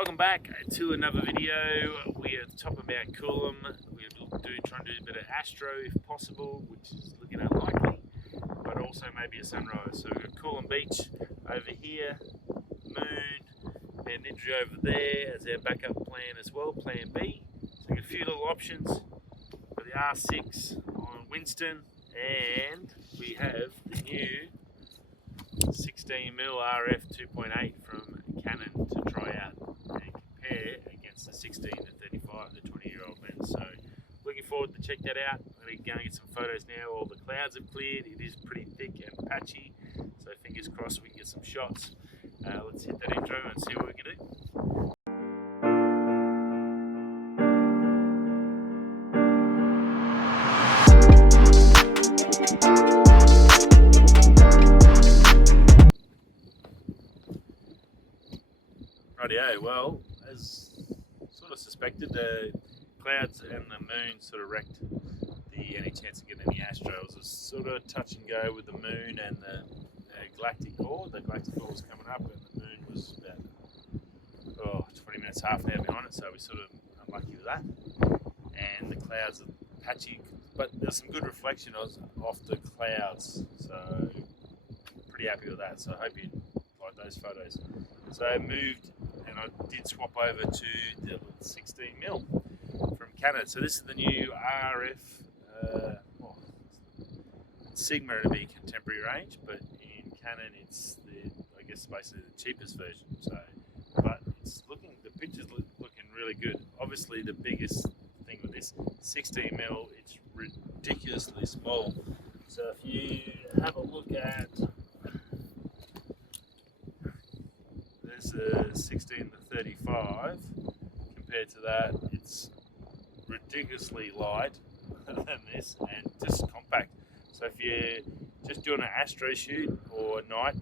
Welcome back to another video. We're at the top of Mt Coolum. We're trying to do a bit of Astro if possible, which is looking unlikely, but also maybe a sunrise. So we've got Coolum Beach over here, Moon, and Nidri over there as our backup plan as well, plan B. So we've got a few little options for the R6 on Winston, and we have the new 16mm RF 2.8 from Canon to try out and compare against the 16 to 35, the 20-year-old lens. So looking forward to check that out. We're going to get some photos now. All the clouds have cleared. It is pretty thick and patchy, so fingers crossed we can get some shots. Let's hit that intro and see what we can do. Rightio, well, as sort of suspected, the clouds and the moon sort of wrecked any chance of getting any Astro. It was a sort of touch and go with the moon and the galactic core. The galactic core was coming up and the moon was about 20 minutes, half an hour behind it, so we sort of unlucky with that. And the clouds are patchy, but there's some good reflection off the clouds, so pretty happy with that. So I hope you like those photos. So I moved and I did swap over to the 16mm from Canon. So this is the new RF Sigma to be contemporary range, but in Canon it's I guess basically the cheapest version. So, but it's the pictures looking really good. Obviously the biggest thing with this 16mm, it's ridiculously small. So if you have a look at a 16 to 35, compared to that it's ridiculously light than this and just compact. So if you're just doing an Astro shoot or night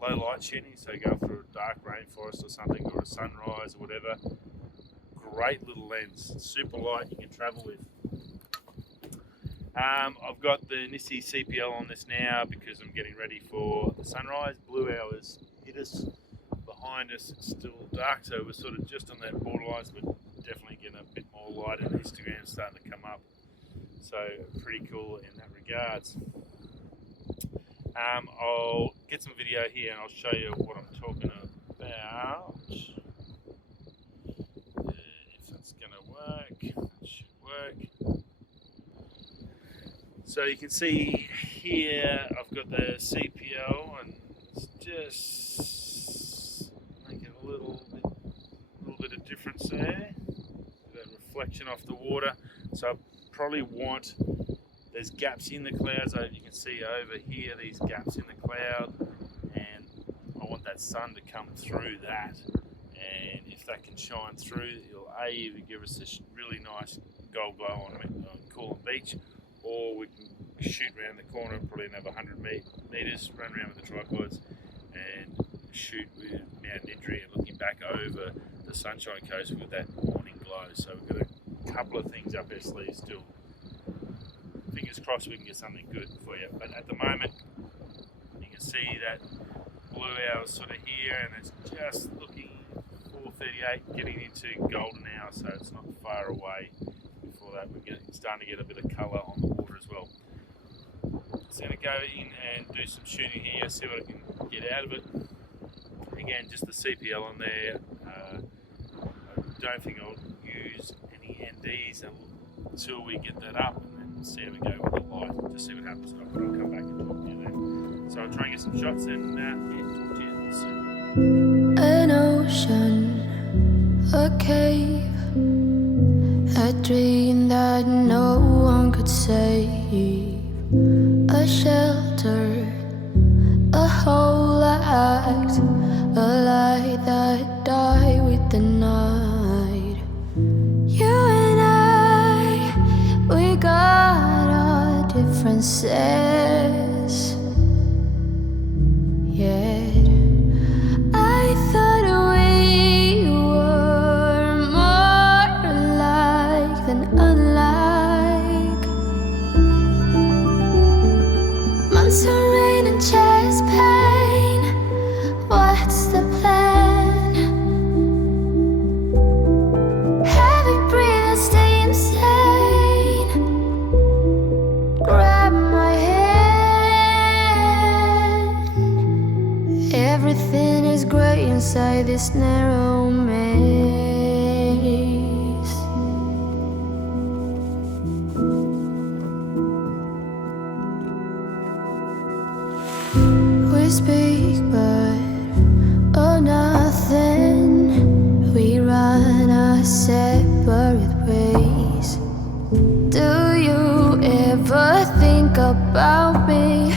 low light shooting, so going for a dark rainforest or something, or a sunrise or whatever, great little lens, super light, you can travel with. I've got the Nissi CPL on this now because I'm getting ready for the sunrise. Blue hours hit us. Behind us it's still dark, so we're sort of just on that borderline, but definitely getting a bit more light, and Instagram's starting to come up, so pretty cool in that regards. I'll get some video here and I'll show you what I'm talking about. If that's going to work, it should work. So you can see here I've got the CPL and it's just a little bit of difference there, that reflection off the water. So I probably want, there's gaps in the clouds, you can see over here these gaps in the cloud, and I want that sun to come through that, and if that can shine through, it'll either give us a really nice gold glow on Coolum Beach, or we can shoot around the corner, probably another 100 metres, run around with the tripods and shoot with Mount Nidri and looking back over the Sunshine Coast with that morning glow. So we've got a couple of things up our sleeves still. Fingers crossed we can get something good for you. But at the moment, you can see that blue hour sort of here, and it's just looking 4:38, getting into golden hour, so it's not far away. Before that, we're starting to get a bit of colour on the water as well. So I'm going to go in and do some shooting here, see what I can get out of it. Again, just the CPL on there. I don't think I'll use any NDs until we get that up, and then see how we go with the light, just see what happens. I'll come back and talk to you then. So I'll try and get some shots and talk to you soon. An ocean, a cave, a dream that no one could save, a shelter, a whole act, a light that died with the night. You and I, we got our differences, yet I thought we were more alike than unlike. Months of rain and chest pain, what's the plan? endless narrow maze. We speak but oh nothing. We run our separate ways. Do you ever think about me?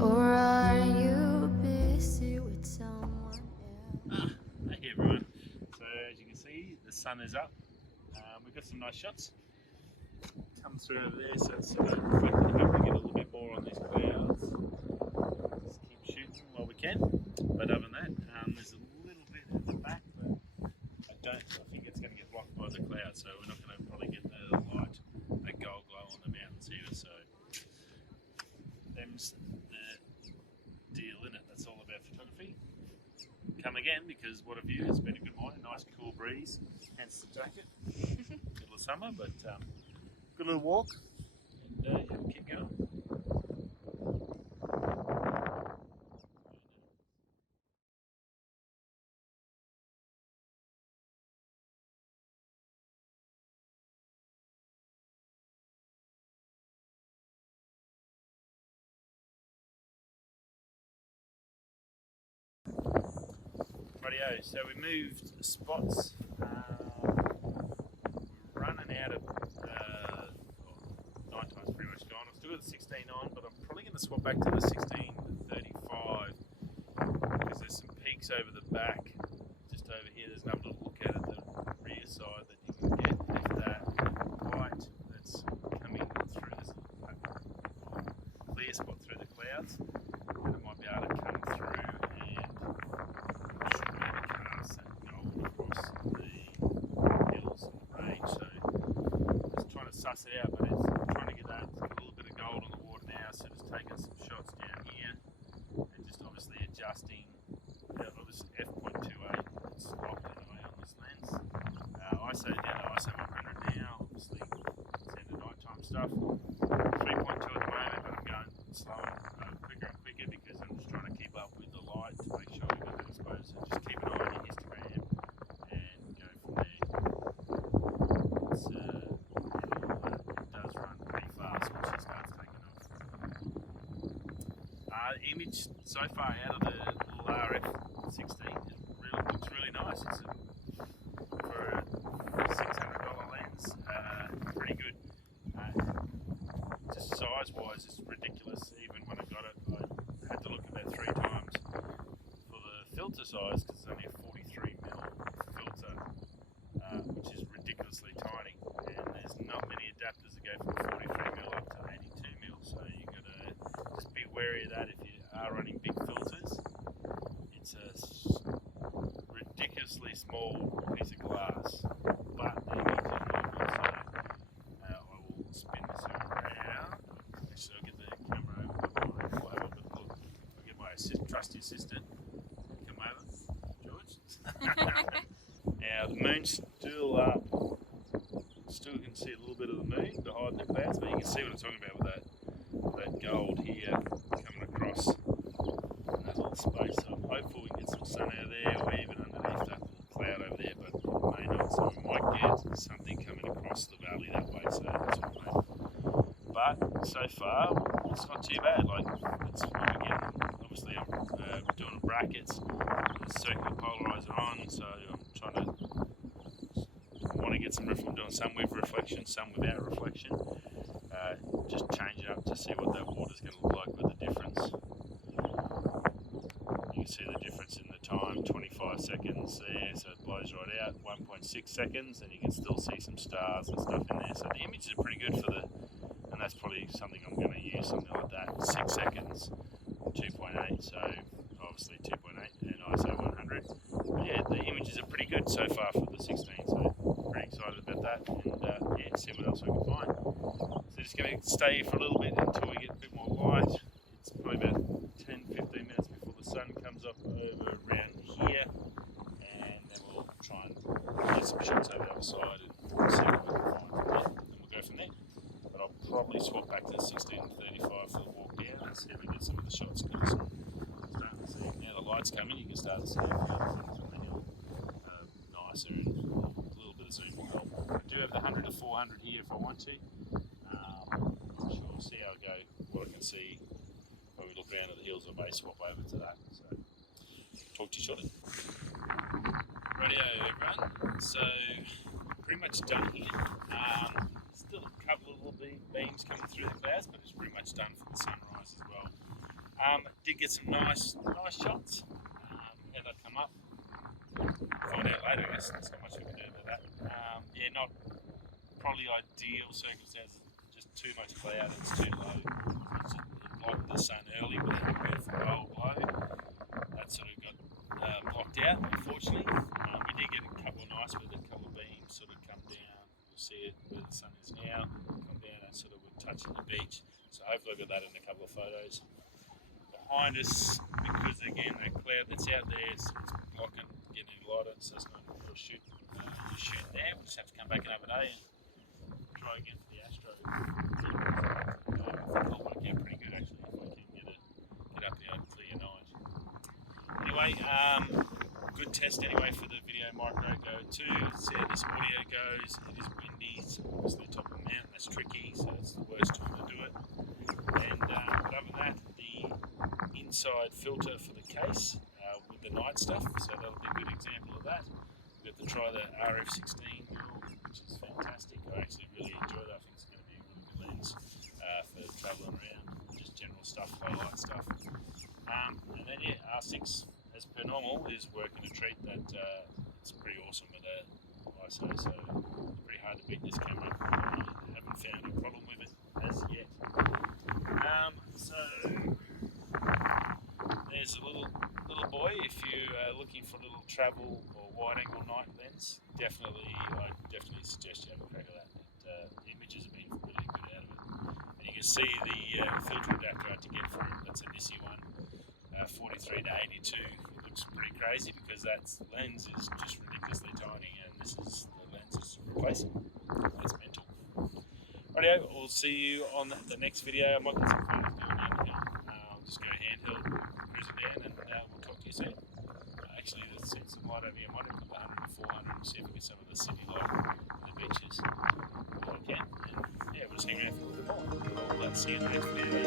Or are you busy with someone else? Hey everyone. So as you can see, the sun is up. We've got some nice shots. Come through over there, so it's reflecting. Hope we get a little bit more on these clouds. Just keep shooting while we can. But other than that, there's a little bit at the back, but I think it's going to get blocked by the clouds, so we're not going to probably get the light, a gold glow on the mountains either. So them's the deal in it. That's all about photography. Come again, because what a view. It's been a good morning, nice cool breeze, hence the jacket. Middle of summer, but good little walk, and yeah, we'll keep going. Rightio, so we moved spots. We're running out of night time's pretty much gone. I've still got the 16 on, but I'm probably going to swap back to the 16-35 because there's some peaks over the back. Just over here, there's another little look at the rear side that you can get if that light that's coming through this clear spot through the clouds, and it might be able to come through and cast that gold across the hills and the range. So just trying to suss it out, but it's trying to get that a little bit of gold on the water now. So just taking some shots down here and just obviously adjusting. This F2.8, it's locked anyway on this lens. ISO down to ISO 100 now. Obviously, it's end of nighttime stuff. 3.2 at the moment, but I'm going slower, quicker and quicker because I'm just trying to keep up with the light to make sure we've got that exposure. So just keep an eye on your histogram and go from there. It's, it does run pretty fast once it starts taking off. The image so far out of the little RF 16 looks really nice. It's for a $600 lens, pretty good. Just size-wise, it's ridiculous. Even when I got it, I had to look about 3 times for the filter size because it's only a 43mm filter, which is ridiculously tiny. And there's not many adapters that go from 43mm up to 82mm, so you got to just be wary of that if you are running big filters. It's a ridiculously small piece of glass, but the image is really good. So I will spin this around. Actually, I'll get the camera over. I'll have a good look. I'll get my trusty assistant. Come over, George. Now the moon's still up. Still can see a little bit of the moon behind the clouds, but you can see what I'm talking about with that gold here coming across that little space. So I'm hopeful we can get some sun out of there, or even underneath that little cloud over there, but it may not. So we might get something coming across the valley that way. So that's what I'm hoping. But so far, it's not too bad. Like it's what we're getting. Obviously, I'm doing brackets, the circular polarizer on, so I'm trying to want to get some. I'm doing some with reflection, some without reflection. Just change it up to see what that water's going to look like with the difference. You can see the difference in the time, 25 seconds there, so it blows right out. 1.6 seconds, and you can still see some stars and stuff in there. So the images are pretty good for the, and that's probably something I'm going to use, something like that. 6 seconds, 2.8, so obviously 2.8 and ISO 100. But yeah, the images are pretty good so far for the 16, so pretty excited about that, and yeah, see what else we can find. So just going to stay here for a little bit until we get a bit more light. It's probably about 10-15 minutes before the sun comes up over around here, and then we'll try and get some shots over the other side and see what we can find from there, and we'll go from there. But I'll probably swap back to the 16-35 for the walk down and see if we get some of the shots, because I'm starting to see now the light's coming, you can start to see a few other things. nicer and a little bit of zoom will help. I do have the 100 to 400 here if I want to. Sure, we'll see how I go, what I can see when we look around at the hills. I may swap over to that. So, talk to you shortly. Radio everyone, so pretty much done here. Still a couple of little beams coming through the clouds, but it's pretty much done for the sunrise as well. Did get some nice shots. How they come up, find out later. I guess there's not much we can do about that. Yeah, not probably ideal circumstances. Just too much cloud. It's too low. It's like the sun early with a beautiful roll blow. That sort of got blocked out, unfortunately. We did get a couple of nice with a couple of beams sort of come down. You'll see it where the sun is now. Come down and sort of we're touching the beach. So hopefully I've got that in a couple of photos. Behind us, because again the cloud that's out there is blocking getting any light on, so it's not a real shoot there. We'll just have to come back another day and try again for the Astro. I think I'll work out pretty good actually if I can get up there and clear night. Anyway, good test anyway for the video micro Go 2. See how this audio goes. It is windy, so obviously the top of the mountain, that's tricky, so it's the worst time to do it. And but other than that, the inside filter for the Kase with the night stuff, so that'll be a good example of that. We've got to try the RF 16 which is fantastic. I actually really enjoy that. I think it's going to be a really good lens for travelling around, just general stuff, low light stuff. And then yeah, R6 as per normal is working a treat that it's pretty awesome at ISO, so pretty hard to beat this camera. I haven't found a problem with it as yet. So there's a little boy. If you are looking for a little travel or wide-angle night lens, I definitely suggest you have a crack at that. The images have been really good out of it, and you can see the filter adapter I had to get for it. That's a Nissi one, 43 to 82. It looks pretty crazy because that lens is just ridiculously tiny, and this is the lens is replacing. That's mental. Rightio, we'll see you on the next video. I might get some photos down the hill. I'll just go handheld, cruising down, and we'll talk to you soon. Actually, let's see some light over here. I might have put the 100 to 400 and see if we get some of the city light on the beaches. If I can. And yeah, we'll just hang around for a little bit more. I'll see you in the next video.